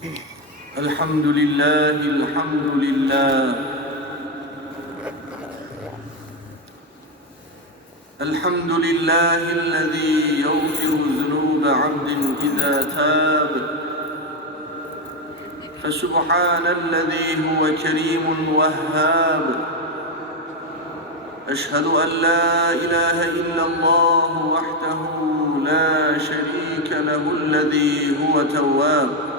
الحمد لله الحمد لله. الحمد لله الذي يغفر ذنوب عبد إذا تاب. فسبحان الذي هو كريم وهاب. أشهد أن لا إله إلا الله وحده لا شريك له الذي هو تواب.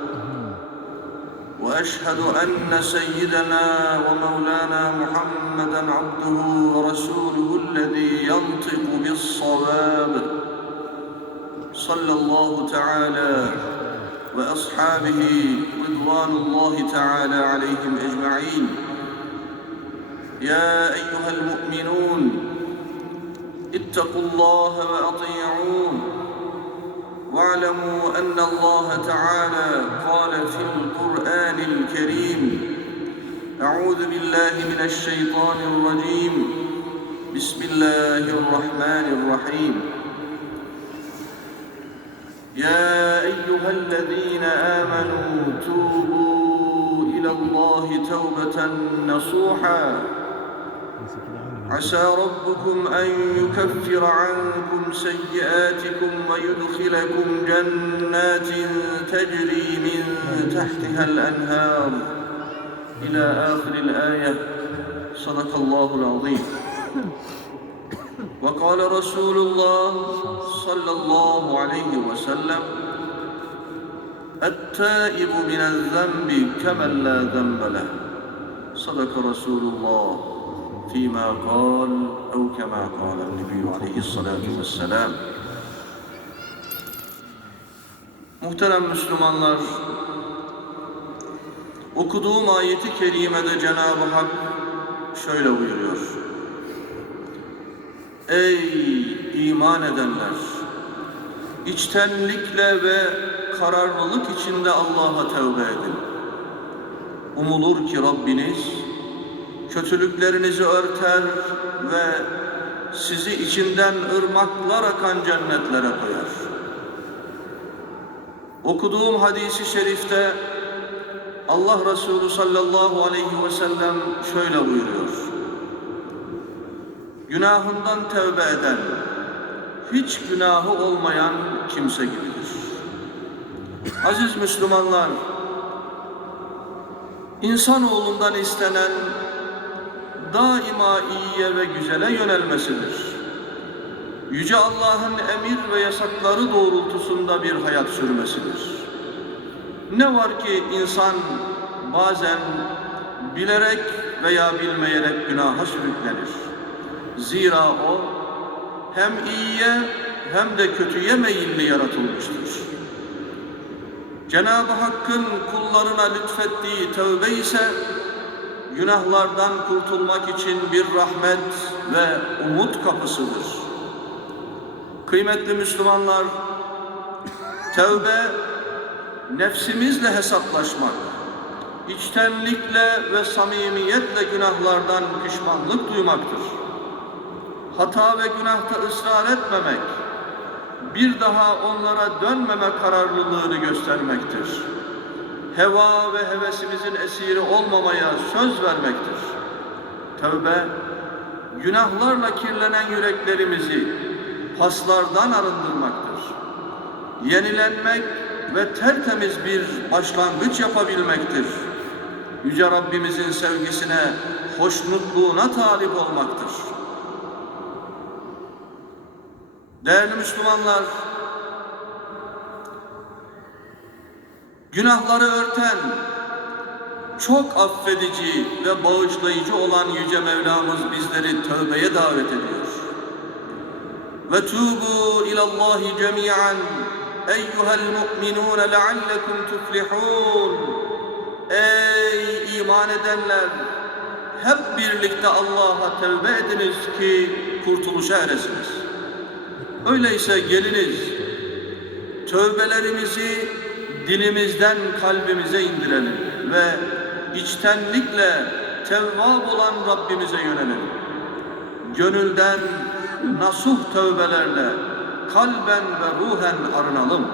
وأشهد أن سيدنا ومولانا محمدا عبده ورسوله الذي ينطق بالصواب. صلى الله تعالى وأصحابه رضوان الله تعالى عليهم أجمعين. يا أيها المؤمنون اتقوا الله وأطيعون. واعلموا أن الله تعالى قال في القرآن الكريم أعوذ بالله من الشيطان الرجيم. بسم الله الرحمن الرحيم. يا أيها الذين آمنوا توبوا إلى الله توبة نصوحا. عسى ربكم أن يكفر عنكم سيئاتكم ويدخلكم جنات تجري من تحتها الأنهار. إلى آخر الآية. صدق الله العظيم. وقال رسول الله صلى الله عليه وسلم التائب من الذنب كمن لا ذنب له. صدق رسول الله. فيما قال أو كما قال النبي عليه الصلاة والسلام Muhterem Müslümanlar, okuduğum ayeti kerimede Cenab-ı Hak şöyle buyuruyor. Ey iman edenler! içtenlikle ve kararlılık içinde Allah'a tevbe edin. Umulur ki Rabbiniz kötülüklerinizi örter ve sizi içinden ırmaklar akan cennetlere koyar. Okuduğum hadisi şerifte Allah Resulü sallallahu aleyhi ve sellem şöyle buyuruyor. Günahından tevbe eden, hiç günahı olmayan kimse gibidir. Aziz Müslümanlar, insanoğlundan istenen daima iyiye ve güzele yönelmesidir. Yüce Allah'ın emir ve yasakları doğrultusunda bir hayat sürmesidir. Ne var ki insan bazen bilerek veya bilmeyerek günaha sürüklenir. Zira o hem iyiye hem de kötüye meyilli yaratılmıştır. Cenab-ı Hakk'ın kullarına lütfettiği tövbe ise günahlardan kurtulmak için bir rahmet ve umut kapısıdır. Kıymetli Müslümanlar, tevbe nefsimizle hesaplaşmak, içtenlikle ve samimiyetle günahlardan pişmanlık duymaktır. Hata ve günahta ısrar etmemek, bir daha onlara dönmeme kararlılığını göstermektir heva ve hevesimizin esiri olmamaya söz vermektir. Tövbe, günahlarla kirlenen yüreklerimizi paslardan arındırmaktır. Yenilenmek ve tertemiz bir başlangıç yapabilmektir. Yüce Rabbimizin sevgisine, hoşnutluğuna talip olmaktır. Değerli Müslümanlar, Günahları örten, çok affedici ve bağışlayıcı olan Yüce Mevlamız bizleri tövbeye davet ediyor. Ve tubu ilallahi cemiyan eyyuhel mu'minun leallekum tuflihun. Ey iman edenler! Hep birlikte Allah'a tevbe ediniz ki kurtuluşa eresiniz. Öyleyse geliniz, tövbelerimizi dilimizden kalbimize indirelim ve içtenlikle tevvab olan Rabbimize yönelelim. Gönülden nasuh tövbelerle kalben ve ruhen arınalım.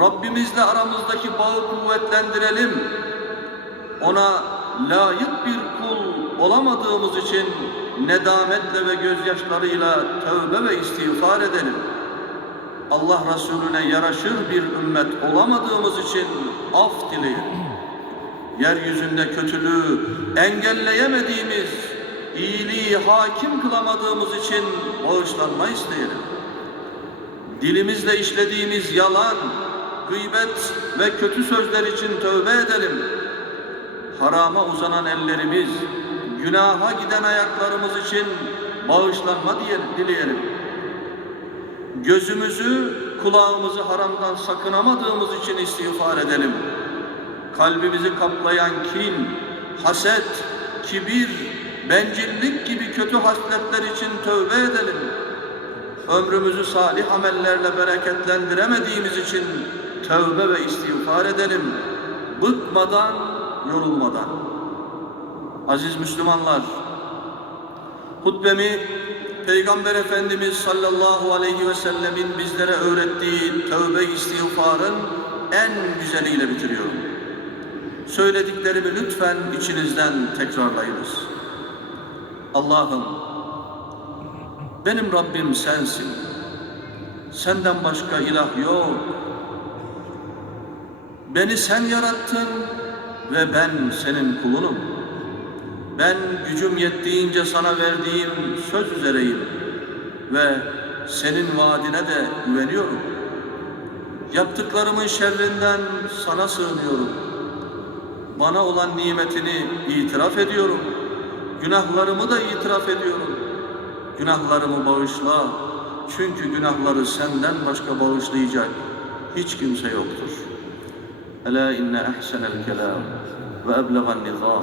Rabbimizle aramızdaki bağı kuvvetlendirelim. Ona layık bir kul olamadığımız için nedametle ve gözyaşlarıyla tövbe ve istiğfar edelim. Allah Resulüne yaraşır bir ümmet olamadığımız için af dileyelim. Yeryüzünde kötülüğü engelleyemediğimiz, iyiliği hakim kılamadığımız için bağışlanma isteyelim. Dilimizle işlediğimiz yalan, gıybet ve kötü sözler için tövbe edelim. Harama uzanan ellerimiz, günaha giden ayaklarımız için bağışlanma diyelim, dileyelim. Gözümüzü, kulağımızı haramdan sakınamadığımız için istiğfar edelim. Kalbimizi kaplayan kin, haset, kibir, bencillik gibi kötü hasletler için tövbe edelim. Ömrümüzü salih amellerle bereketlendiremediğimiz için tövbe ve istiğfar edelim. Bıkmadan, yorulmadan. Aziz Müslümanlar, hutbemi Peygamber Efendimiz sallallahu aleyhi ve sellemin bizlere öğrettiği tövbe istiğfarın en güzeliyle bitiriyorum. Söylediklerimi lütfen içinizden tekrarlayınız. Allah'ım, benim Rabbim sensin. Senden başka ilah yok. Beni sen yarattın ve ben senin kulunum. Ben gücüm yettiğince sana verdiğim söz üzereyim ve senin vaadine de güveniyorum. Yaptıklarımın şerrinden sana sığınıyorum. Bana olan nimetini itiraf ediyorum. Günahlarımı da itiraf ediyorum. Günahlarımı bağışla. Çünkü günahları senden başka bağışlayacak hiç kimse yoktur. Ela inne ahsenel kelam ve eblegan nizam.